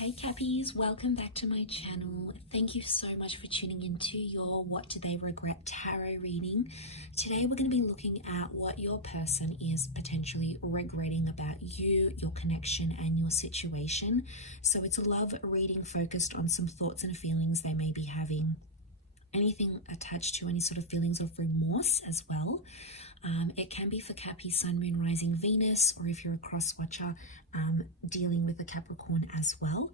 Hey Cappies, welcome back to my channel. Thank you so much for tuning into your What Do They Regret tarot reading. Today we're going to be looking at what your person is potentially regretting about you, your connection and your situation. So it's a love reading focused on some thoughts and feelings they may be having. Anything attached to any sort of feelings of remorse as well. It can be for Cappy, Sun, Moon, Rising, Venus, or if you're a cross watcher, dealing with a Capricorn as well.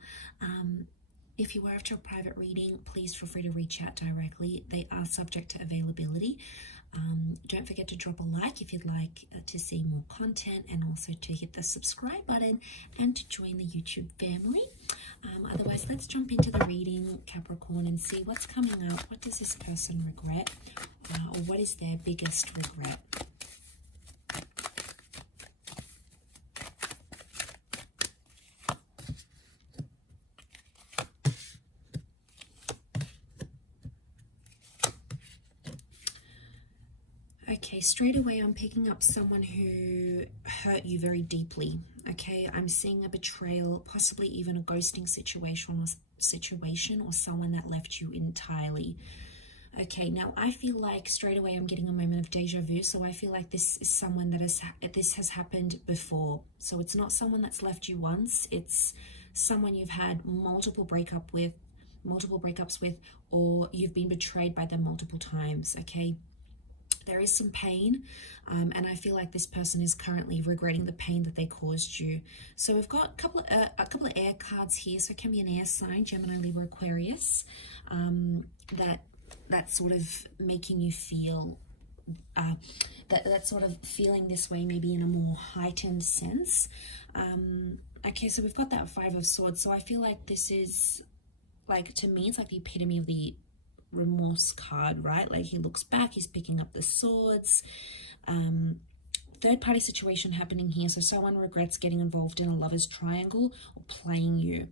If you are after a private reading, please feel free to reach out directly. They are subject to availability. Don't forget to drop a like if you'd like to see more content, and also to hit the subscribe button and to join the YouTube family. Otherwise, let's jump into the reading, Capricorn, and see what's coming up. What does this person regret, or what is their biggest regret? Okay, straight away I'm picking up someone who hurt you very deeply. Okay, I'm seeing a betrayal, possibly even a ghosting situation or someone that left you entirely. Okay, now I feel like straight away I'm getting a moment of deja vu. So I feel like this is someone that this has happened before. So it's not someone that's left you once. It's someone you've had multiple breakups with, or you've been betrayed by them multiple times. Okay. There is some pain, and I feel like this person is currently regretting the pain that they caused you. So we've got a couple of air cards here. So it can be an air sign, Gemini, Libra, Aquarius, that's sort of making you feel that sort of feeling this way, maybe in a more heightened sense. Okay, so we've got that Five of Swords. So I feel like this is, like, to me, it's like the epitome of the remorse card, right? Like, he looks back, he's picking up the swords. Third party situation happening here. So someone regrets getting involved in a lover's triangle or playing you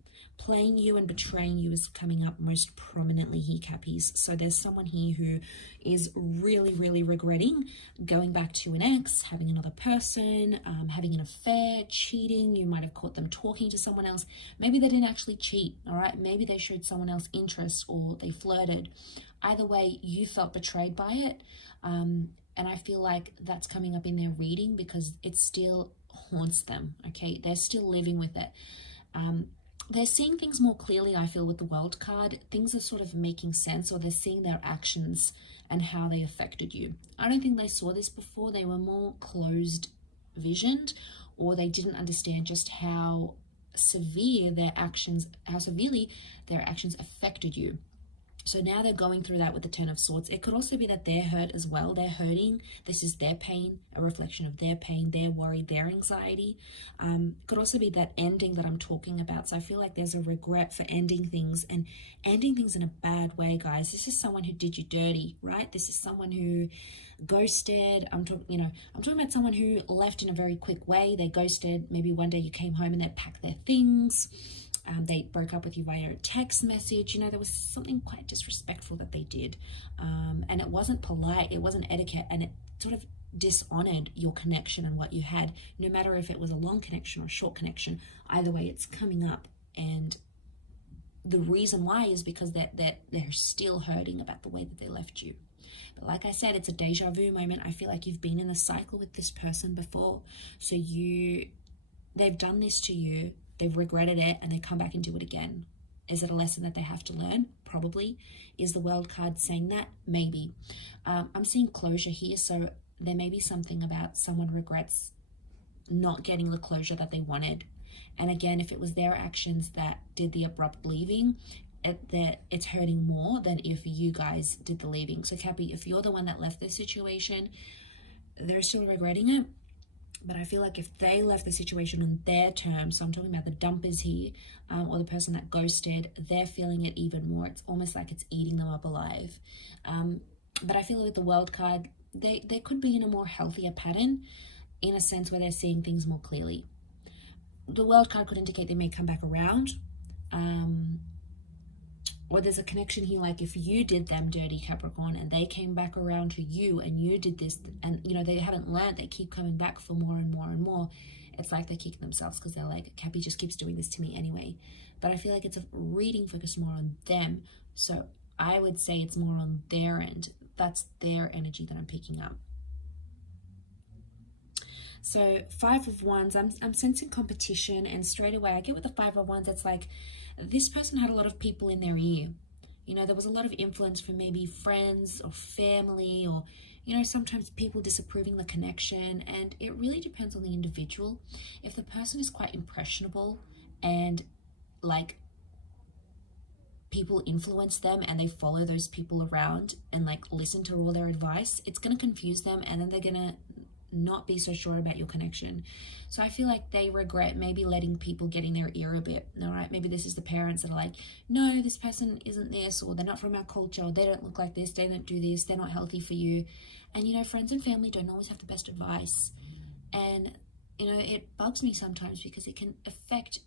and betraying you is coming up most prominently here, Cappies. So there's someone here who is really regretting going back to an ex, having another person, having an affair, cheating. You might have caught them talking to someone else. Maybe they didn't actually cheat, all right? Maybe they showed someone else interest, or they flirted. Either way, you felt betrayed by it. And I feel like that's coming up in their reading because it still haunts them, okay? They're still living with it. They're seeing things more clearly, I feel, with the World card. Things are sort of making sense, or they're seeing their actions and how they affected you. I don't think they saw this before. They were more closed visioned, or they didn't understand just how severely their actions affected you. So now they're going through that with the Ten of Swords. It could also be that they're hurt as well. They're hurting. This is their pain, a reflection of their pain, their worry, their anxiety. Could also be that ending that I'm talking about. So I feel like there's a regret for ending things, and ending things in a bad way, guys. This is someone who did you dirty, right? This is someone who ghosted. I'm talking about someone who left in a very quick way. They ghosted. Maybe one day you came home and they packed their things. They broke up with you via a text message. You know, there was something quite disrespectful that they did. And it wasn't polite, it wasn't etiquette, and it sort of dishonored your connection and what you had, no matter if it was a long connection or a short connection. Either way, it's coming up. And the reason why is because they're still hurting about the way that they left you. But like I said, it's a deja vu moment. I feel like you've been in a cycle with this person before. So they've done this to you. They've regretted it, and they come back and do it again. Is it a lesson that they have to learn? Probably. Is the World card saying that? Maybe. I'm seeing closure here, so there may be something about someone regrets not getting the closure that they wanted. And again, if it was their actions that did the abrupt leaving, it's hurting more than if you guys did the leaving. So Cappy, if you're the one that left this situation, they're still regretting it. But I feel like if they left the situation on their terms, so I'm talking about the dumpers here, or the person that ghosted, they're feeling it even more. It's almost like it's eating them up alive. But I feel with the World card, they could be in a more healthier pattern, in a sense where they're seeing things more clearly. The World card could indicate they may come back around. Or there's a connection here, like if you did them dirty, Capricorn, and they came back around to you and you did this, and you know, they haven't learned, they keep coming back for more and more and more. it's like they're kicking themselves because they're like, Cappy just keeps doing this to me anyway. But I feel like it's a reading focused more on them. So I would say it's more on their end. That's their energy that I'm picking up. So 5 of Wands, I'm sensing competition, and straight away I get with the 5 of Wands, it's like this person had a lot of people in their ear. You know, there was a lot of influence from maybe friends or family, or, you know, sometimes people disapproving the connection, and it really depends on the individual. If the person is quite impressionable and like people influence them and they follow those people around and like listen to all their advice, it's going to confuse them, and then they're going to not be so sure about your connection. So I feel like they regret maybe letting people get in their ear a bit. All right, maybe this is the parents that are like, no, this person isn't this, or they're not from our culture, or they don't look like this, they don't do this, they're not healthy for you. And you know, friends and family don't always have the best advice, and you know, it bugs me sometimes because it can affect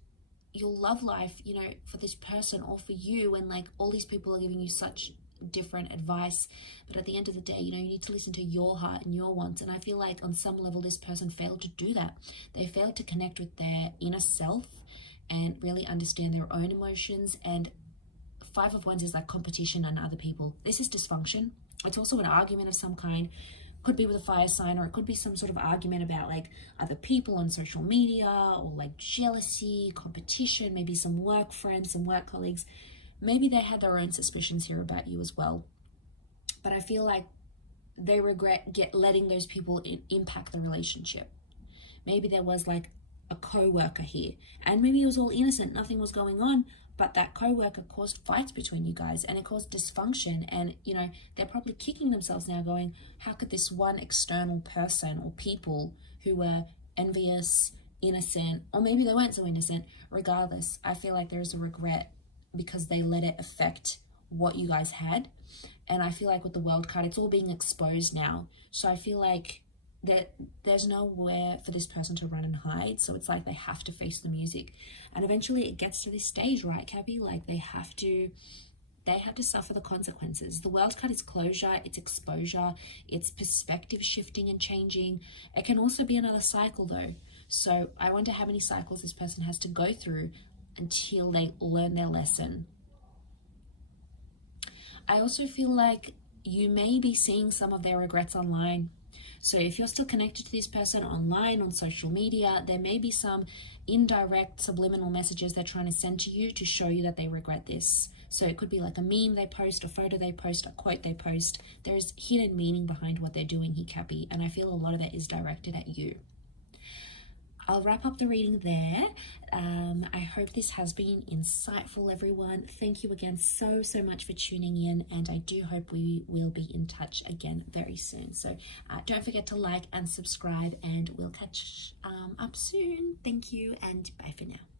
your love life, you know, for this person or for you, and like all these people are giving you such different advice. But at the end of the day, you know, you need to listen to your heart and your wants. And I feel like on some level this person failed to do that. They failed to connect with their inner self and really understand their own emotions. And 5 of Wands is like competition on other people. This is dysfunction. It's also an argument of some kind. Could be with a fire sign, or it could be some sort of argument about like other people on social media, or like jealousy, competition, maybe some work friends, some work colleagues. Maybe they had their own suspicions here about you as well. But I feel like they regret letting those people impact the relationship. Maybe there was like a co-worker here, and maybe it was all innocent, nothing was going on, but that co-worker caused fights between you guys, and it caused dysfunction. And you know, they're probably kicking themselves now going, how could this one external person or people who were envious, innocent, or maybe they weren't so innocent, regardless, I feel like there's a regret because they let it affect what you guys had. And I feel like with the World card, it's all being exposed now. So I feel like that there's nowhere for this person to run and hide. So it's like they have to face the music. And eventually it gets to this stage, right, Cappy? Like they have to suffer the consequences. The World card is closure, it's exposure, it's perspective shifting and changing. It can also be another cycle though. So I wonder how many cycles this person has to go through until they learn their lesson. I also feel like you may be seeing some of their regrets online. So if you're still connected to this person online, on social media, there may be some indirect subliminal messages they're trying to send to you to show you that they regret this. So it could be like a meme they post, a photo they post, a quote they post. There's hidden meaning behind what they're doing here, Cappy, and I feel a lot of it is directed at you. I'll wrap up the reading there. I hope this has been insightful, everyone. Thank you again so much for tuning in, and I do hope we will be in touch again very soon. So don't forget to like and subscribe, and we'll catch up soon. Thank you, and bye for now.